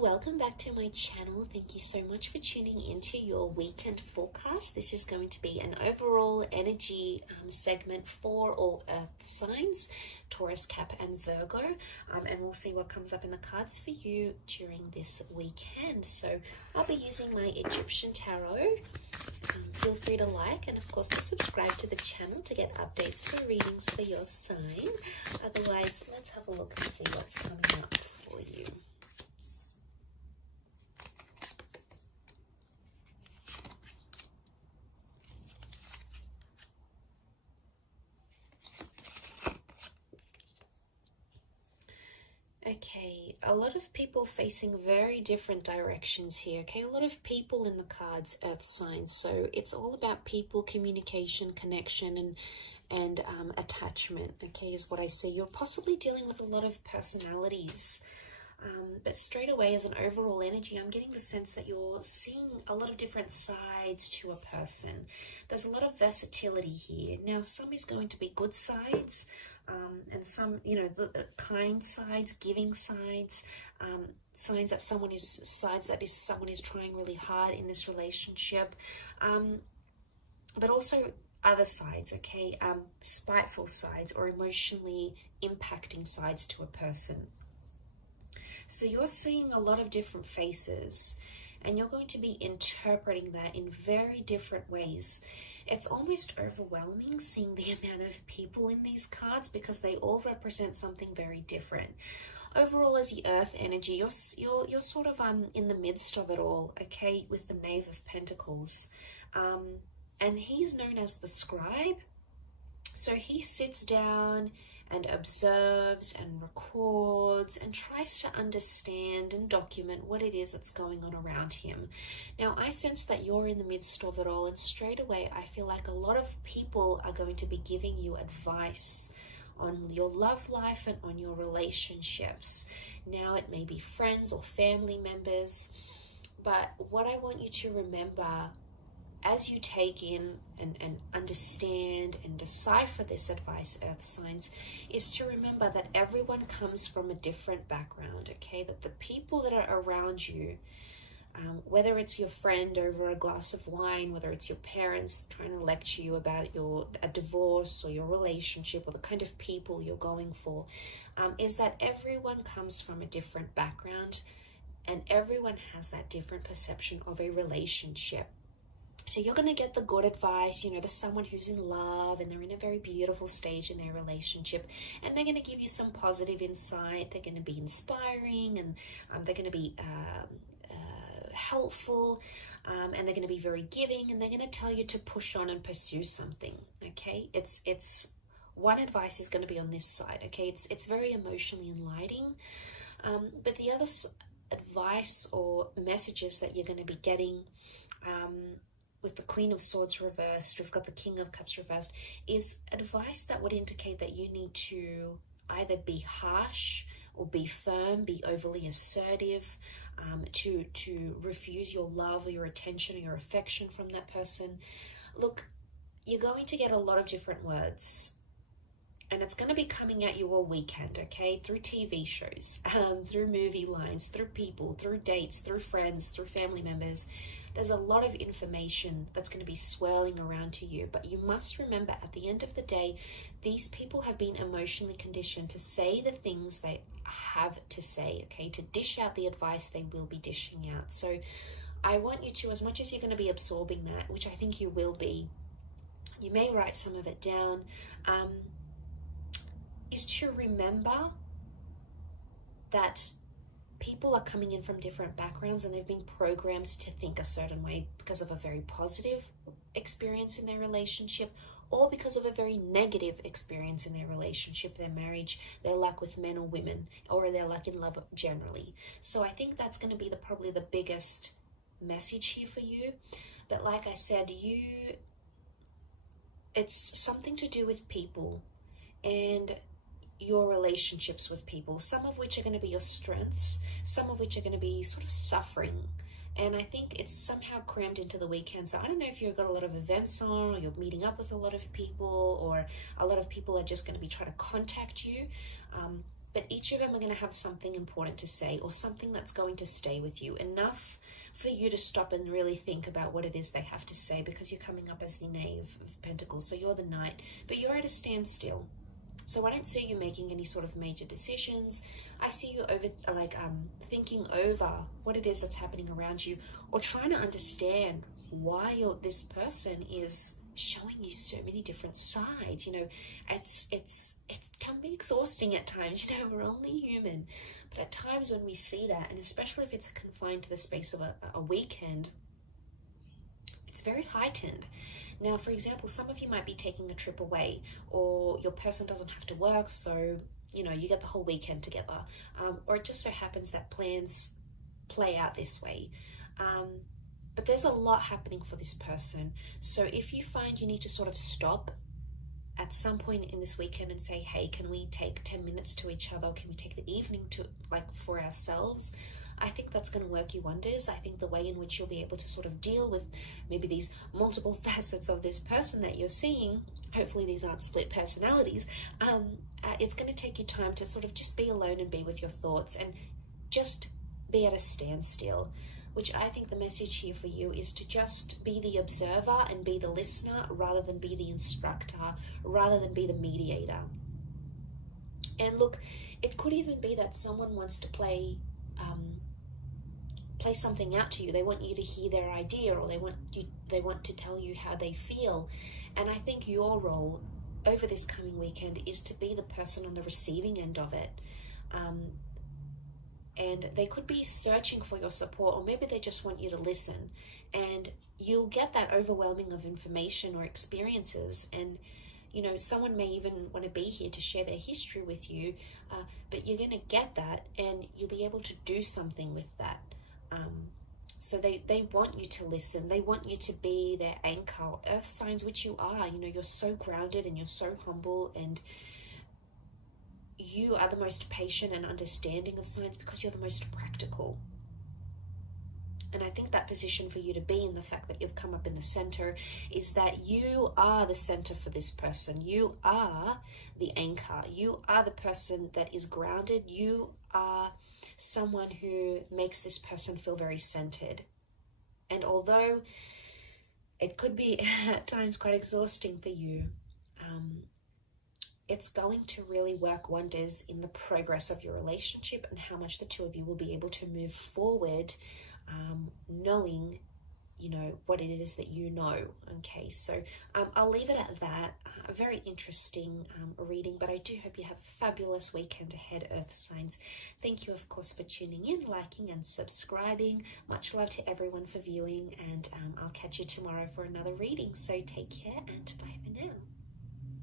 welcome back to my channel. Thank you so much for tuning into your weekend forecast. This is going to be an overall energy segment for all earth signs, Taurus, Cap and Virgo, and we'll see what comes up in the cards for you during this weekend. So I'll be using my Egyptian tarot. Feel free to like and of course to subscribe to the channel to get updates for readings for your sign. Otherwise, let's have a look and see what's coming up for you. Okay, a lot of people facing very different directions here, okay? A lot of people in the cards, earth signs. So it's all about people, communication, connection, and attachment, okay, is what I see. You're possibly dealing with a lot of personalities. But straight away, as an overall energy, I'm getting the sense that you're seeing a lot of different sides to a person. There's a lot of versatility here. Now, some is going to be good sides, and some, you know, the kind sides, giving sides, signs that someone is trying really hard in this relationship, but also other sides, okay, spiteful sides or emotionally impacting sides to a person. So you're seeing a lot of different faces and you're going to be interpreting that in very different ways. It's almost overwhelming seeing the amount of people in these cards because they all represent something very different. Overall, as the earth energy, you're sort of in the midst of it all, okay, with the Knave of Pentacles. And he's known as the scribe. So he sits down and observes and records and tries to understand and document what it is that's going on around him. Now, I sense that you're in the midst of it all, and straight away I feel like a lot of people are going to be giving you advice on your love life and on your relationships. Now, it may be friends or family members, but what I want you to remember as you take in and understand and decipher this advice, earth signs, is to remember that everyone comes from a different background, okay? That the people that are around you, whether it's your friend over a glass of wine, whether it's your parents trying to lecture you about a divorce or your relationship or the kind of people you're going for, is that everyone comes from a different background and everyone has that different perception of a relationship. So you're going to get the good advice, you know, there's someone who's in love and they're in a very beautiful stage in their relationship, and they're going to give you some positive insight. They're going to be inspiring, and they're going to be helpful, and they're going to be very giving, and they're going to tell you to push on and pursue something, okay? It's one advice is going to be on this side, okay? It's very emotionally enlightening, but the other advice or messages that you're going to be getting, with the Queen of Swords reversed, we've got the King of Cups reversed, is advice that would indicate that you need to either be harsh or be firm, be overly assertive, to refuse your love or your attention or your affection from that person. Look, you're going to get a lot of different words, and it's going to be coming at you all weekend, okay? Through TV shows, through movie lines, through people, through dates, through friends, through family members. There's a lot of information that's going to be swirling around to you, but you must remember at the end of the day, these people have been emotionally conditioned to say the things they have to say, okay? To dish out the advice they will be dishing out. So I want you to, as much as you're going to be absorbing that, which I think you will be, you may write some of it down, is to remember that people are coming in from different backgrounds and they've been programmed to think a certain way because of a very positive experience in their relationship or because of a very negative experience in their relationship, their marriage, their luck with men or women, or their luck in love generally. So I think that's going to be probably the biggest message here for you. But like I said, it's something to do with people and your relationships with people, some of which are going to be your strengths, some of which are going to be sort of suffering. And I think it's somehow crammed into the weekend. So I don't know if you've got a lot of events on, or you're meeting up with a lot of people, or a lot of people are just going to be trying to contact you. but each of them are going to have something important to say, or something that's going to stay with you, enough for you to stop and really think about what it is they have to say, because you're coming up as the Knave of Pentacles, so you're the Knight, but you're at a standstill. So I don't see you making any sort of major decisions. I see you thinking over what it is that's happening around you, or trying to understand why this person is showing you so many different sides. You know, it can be exhausting at times. You know, we're only human, but at times when we see that, and especially if it's confined to the space of a weekend, it's very heightened. Now, for example, some of you might be taking a trip away, or your person doesn't have to work, so, you know, you get the whole weekend together. Or it just so happens that plans play out this way. But there's a lot happening for this person. So if you find you need to sort of stop at some point in this weekend and say, hey, can we take 10 minutes to each other? Can we take the evening to, for ourselves? I think that's going to work you wonders. I think the way in which you'll be able to sort of deal with maybe these multiple facets of this person that you're seeing, hopefully these aren't split personalities, it's going to take you time to sort of just be alone and be with your thoughts and just be at a standstill, which I think the message here for you is to just be the observer and be the listener, rather than be the instructor, rather than be the mediator. And look, it could even be that someone wants to play something out to you. They want you to hear their idea, or they want to tell you how they feel. And I think your role over this coming weekend is to be the person on the receiving end of it. And they could be searching for your support, or maybe they just want you to listen. And you'll get that overwhelming of information or experiences, and you know, someone may even want to be here to share their history with you, but you're going to get that, and you'll be able to do something with that. So they want you to listen. They want you to be their anchor. Earth signs, which you are, you know, you're so grounded and you're so humble, and you are the most patient and understanding of signs because you're the most practical. And I think that position for you to be in, the fact that you've come up in the center, is that you are the center for this person. You are the anchor. You are the person that is grounded. You are someone who makes this person feel very centered. And although it could be at times quite exhausting for you, it's going to really work wonders in the progress of your relationship and how much the two of you will be able to move forward, knowing, you know, what it is that you know. Okay, so I'll leave it at that. A very interesting reading, but I do hope you have a fabulous weekend ahead, Earth signs. Thank you, of course, for tuning in, liking and subscribing. Much love to everyone for viewing, and I'll catch you tomorrow for another reading. So take care, and bye for now.